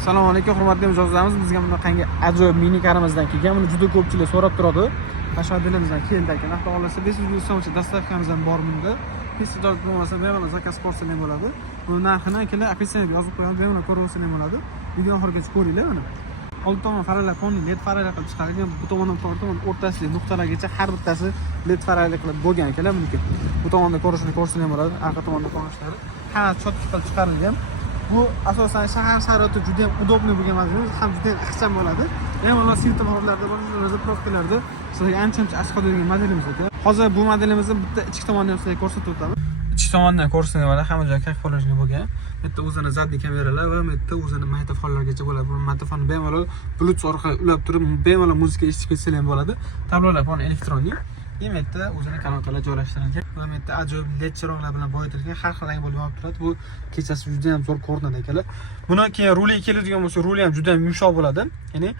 Assalomu alaykum, hurmatli mijozlarimiz. Bizga bunaqangi ajoyib mini karimizdan kelgan. Buni juda ko'pchilik so'rab turadi. Qashqadaryodan keldi ekan. Xudo xolasa 500 so'mcha dastavkamiz ham bor bunda. Hech ijoz bo'lmasa, bemalol zakaz qilsangiz bo'ladi. Buni narxini kelar ofitsiantga yozib qo'ygan, bemalol ko'rsangiz bo'ladi. Video oxirigacha ko'ringlar mana. Old tomon farallar qonli led farallar qilib chiqarilgan. Bu tomondan tortib, o'rtasidagi nuqtalargacha har bittasi led farallar qilib bo'lgan ekan buniki. Bu tomonda ko'rishni ko'rsangiz bo'ladi. Orqa tomonda ko'rishlari hamma cho'tki qilib chiqarilgan. Bu asosan shahar sharoiti juda ham udobniy bo'lgan mashinamiz, ham juda ham ixcham bo'ladi. Bemalol svetoforlarda, bo'lishlarda, probkalarda sizlarga ancha-muncha ashqolaydigan modelimiz ekan. Hozir bu modelimizni bitta ichki tomonni ham sizlarga ko'rsatib o'taman. Ichki tomonni ko'rsangiz bo'ladi, hamma joy kak follajli bo'lgan. Bu yerda o'zini zadniy kameralar va bu yerda o'zini magnitofonlargacha bo'ladi. Bu magnitofonni bemalol Bluetooth orqali ulab turib, bemalol muzika eshitib ketsangiz ham bo'ladi. Tablolar foni elektronik. Yerda o'zini kanallar joylashtirilgan. Bu yerda ajoyib led chiroqlar bilan boyitilgan, har xil rang bo'lib turadi. Bu kechasi juda ham zo'r ko'rinadi ekanlar. Buni keyin ruli keladigan bo'lsa, ruli ham juda ham yumshoq bo'ladi. Ya'ni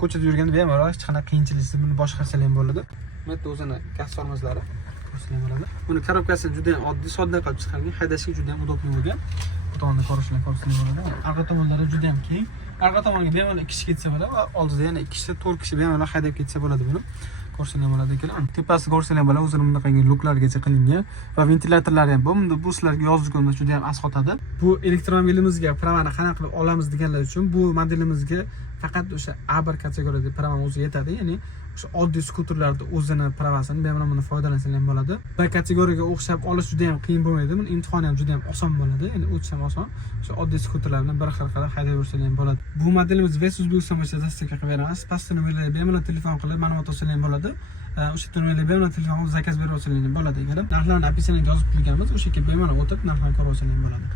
ko'chada yurganda bemalol hech qanaqa qiyinchiliksiz buni boshqarsangiz ham bo'ladi. Bu yerda o'zini gaz tormozlari ko'rsangiz bo'ladi. Buni korobkasi juda ham oddiy, sodda qilib chiqarilgan, haydashga juda ham udobniy bo'lgan. Bu tomonda ko'rsangiz bo'ladi. Orqa tomonlari juda ham keng. Orqa tomonga bemalol 2 kishi ketsa bo'ladi va oldida yana 2 kishi, 4 kishi bemalol haydab ketsa bo'ladi buni. Ko'rsangiz bo'ladi ekan. Tepasi ko'rsangiz bo'ladi, o'zini bunaqangi luklargacha qilingan va ventilatorlari ham bor. Bunda bu sizlarga yozgi kunda juda ham asqotadi. Bu elektromobilimizga pravani qanaqa qilib olamiz deganlar uchun bu modelimizga faqat o'sha A1 kategoriyada prava o'zi yetadi. Ya'ni o'sha oddiy skuterlarda o'zini pravasini bemalol buni foydalansangiz ham bo'ladi. B kategoriyaga o'xshab olish juda ham qiyin bo'lmaydi. Buni imtihoni ham juda ham oson bo'ladi. Ya'ni o'tish ham oson. O'sha oddiy skuterlar bilan bir xil qilib haydab yursangiz ham bo'ladi. Bu modelimiz Vest O'zbekiston bo'yicha dastavka qilib beramiz. Pastda nomerlarga bemalol telefon qilib ma'lumot olsangiz ham bo'ladi. O'sha nomerlarga bemalol telefon qilib zakaz berib olsangiz ham bo'ladi ekan. Narxlarni opisiyaga yozib qo'yganmiz. O'sha yerga bemalol o'tib narxlarni ko'rib olsangiz ham bo'ladi.